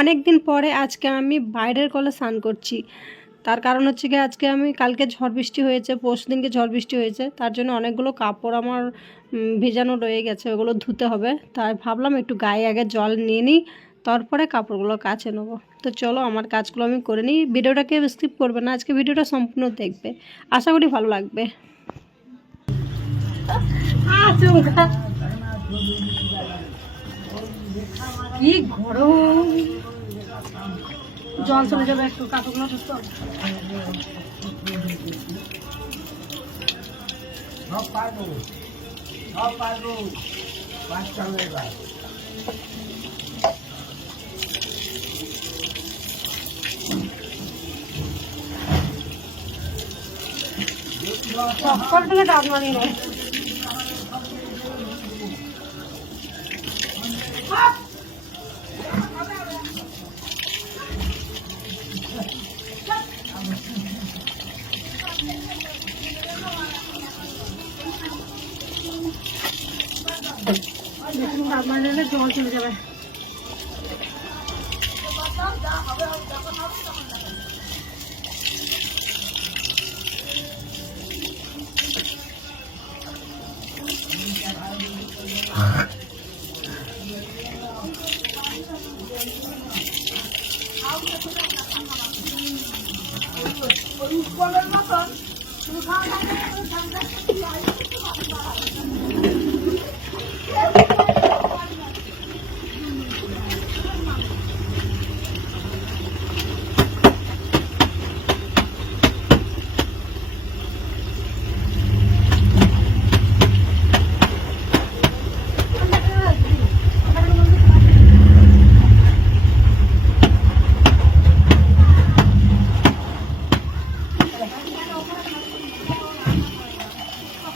অনেক দিন পরে আজকে আমি বাইরের কলে স্নান করছি। তার কারণ হচ্ছে কি, আজকে আমি কালকে ঝড় বৃষ্টি হয়েছে, পরশুদিনকে ঝড় বৃষ্টি হয়েছে, তার জন্য অনেকগুলো কাপড় আমার ভেজানো রয়ে গেছে, ওগুলো ধুতে হবে। তাই ভাবলাম একটু গায়ে আগে জল নিয়ে নিই, তারপরে কাপড়গুলো কাচে নেবো। তো চলো আমার কাজগুলো আমি করে নিই। ভিডিওটাকে স্কিপ করবে না, আজকে ভিডিওটা সম্পূর্ণ দেখবে, আশা করি ভালো লাগবে। কি গরম, জল চলে যাবে, একটু কাপড়গুলো ধুতে হবে। সকাল থেকে ডাব মারি না। ডাব মারলে জল চলে যাবে।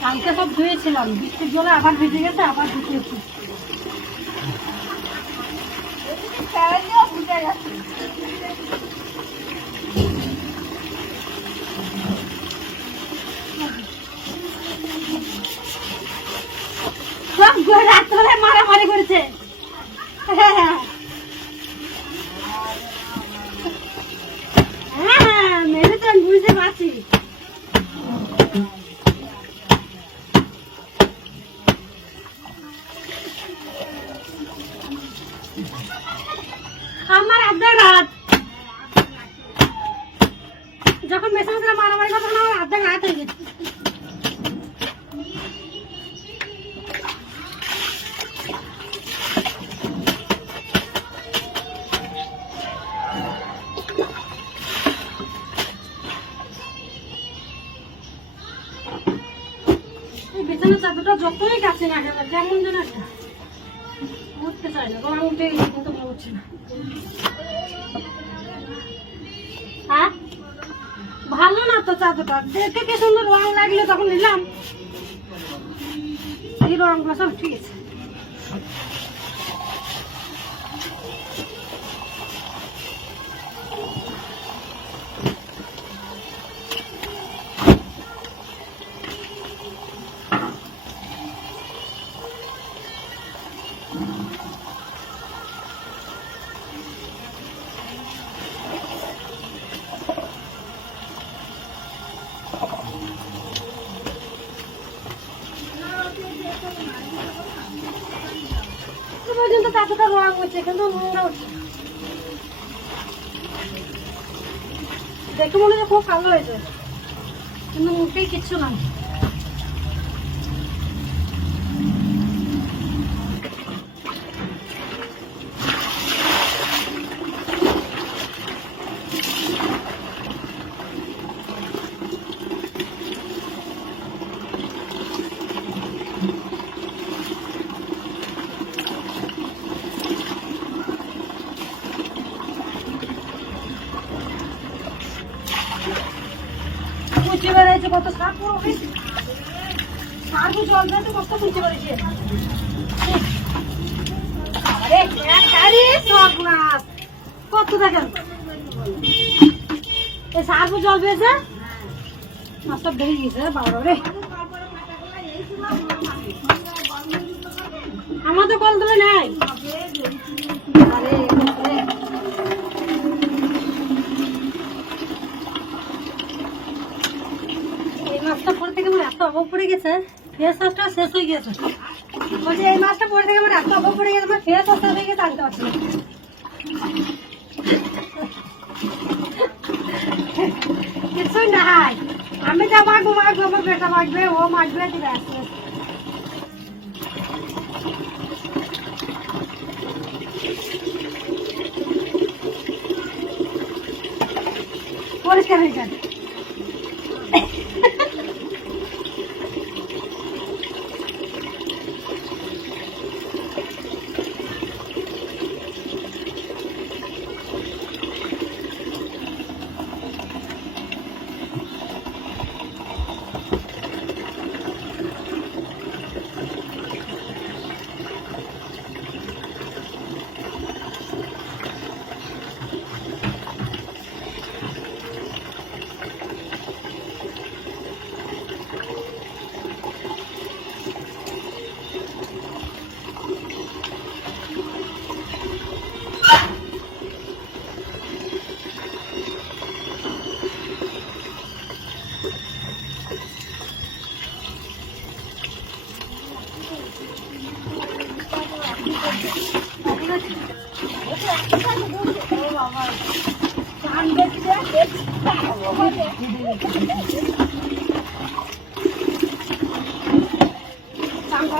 কালকে সব ধুয়েছিলাম, বৃষ্টির জলে আবার ভিজে গেছে, আবার ধুয়েছি। সব রাত্রে মারামারি করেছে। হ্যাঁ, মেরে তো বুঝতে পারছি। আমার আধা রাত যখন মেশিনে মারামারি করতে, আমার আধা রাত হয়ে গেছে। বিছানার চাদরটা যতই কাছে না কেন, কেমন যেন একটা উঠতে চায় না, তোমার উঠে গেছে কিন্তু উঠছে না। হ্যাঁ, ভালো না তো চাদরটা, দেখতে কি সুন্দর রং লাগলে তখন নিলাম। এই রংগুলো সব ঠিক আছে। পর্যন্ত চাদরটা রং হচ্ছে, কিন্তু নোংরা উঠছে। দেখে মনে হয় খুব কালো হয়েছে, কিন্তু মুখেই কিচ্ছু নাই। কুচি বেড়াইছে কত, সাপ সাপু জল দিতে কত কুচি বেড়েছে। কত দেখেন এই সাপু জল পেয়েছে, সব বেরিয়ে গেছে। বাবা রে, আমার তো কল ধরে নাই। আরে অভাব পড়ে গেছে, ফেস ওয়াশটা শেষ হয়ে গেছে। বলছি এই মাছটা পরে থেকে আমার এত অভাব পড়ে গেছে, আমার ফেস ওয়াশ শেষ হয়ে গেছে, আনতে পারছি না। কিছুই নাই, আমি যা মাখবো মাখবো, আমার বেটা মাখবে, ও মাখবে, দিবে আসবে। পরিষ্কার হয়ে যাবে।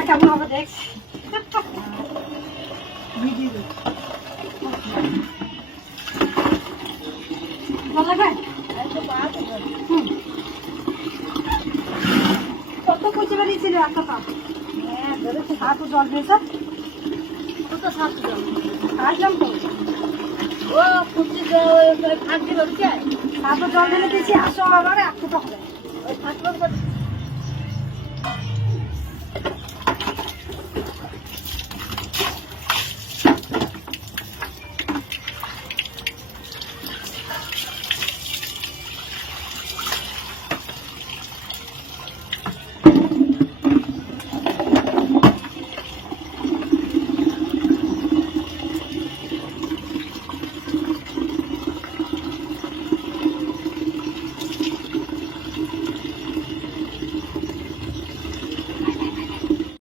কেমন হবে দেখছি। কত পয়সা বেরিয়েছিল একটা পা? হাত জল দিয়েছে, আসলাম তো ও ফাঁকি জল ঢেলে দিয়েছি, আসো আবার এক ফুটা হবে ওই